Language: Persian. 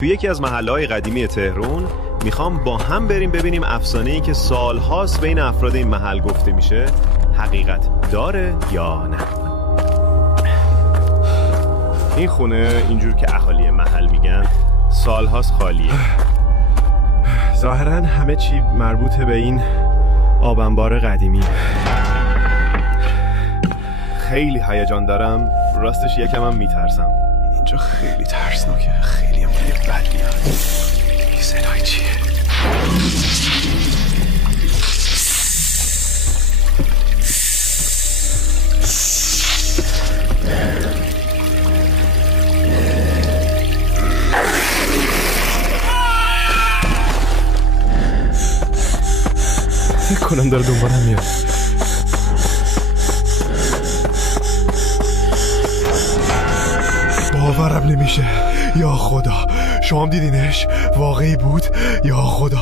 توی یکی از محله‌های قدیمی تهران میخوام با هم بریم ببینیم افسانه‌ای که سالهاست بین افراد این محل گفته میشه حقیقت داره یا نه. این خونه اینجور که اهالی محل میگن سالهاست خالیه. ظاهراً همه چی مربوط به این آب انبار قدیمی. خیلی هیجان دارم، راستش یکم هم میترسم. اینجا خیلی ترسناکه، خیلی هم بد میاد. این صدای چیه؟ فکر کنم داره دنبالم میاد. باورم نمیشه. یا خدا، شما هم دیدینش؟ واقعی بود؟ یا خدا.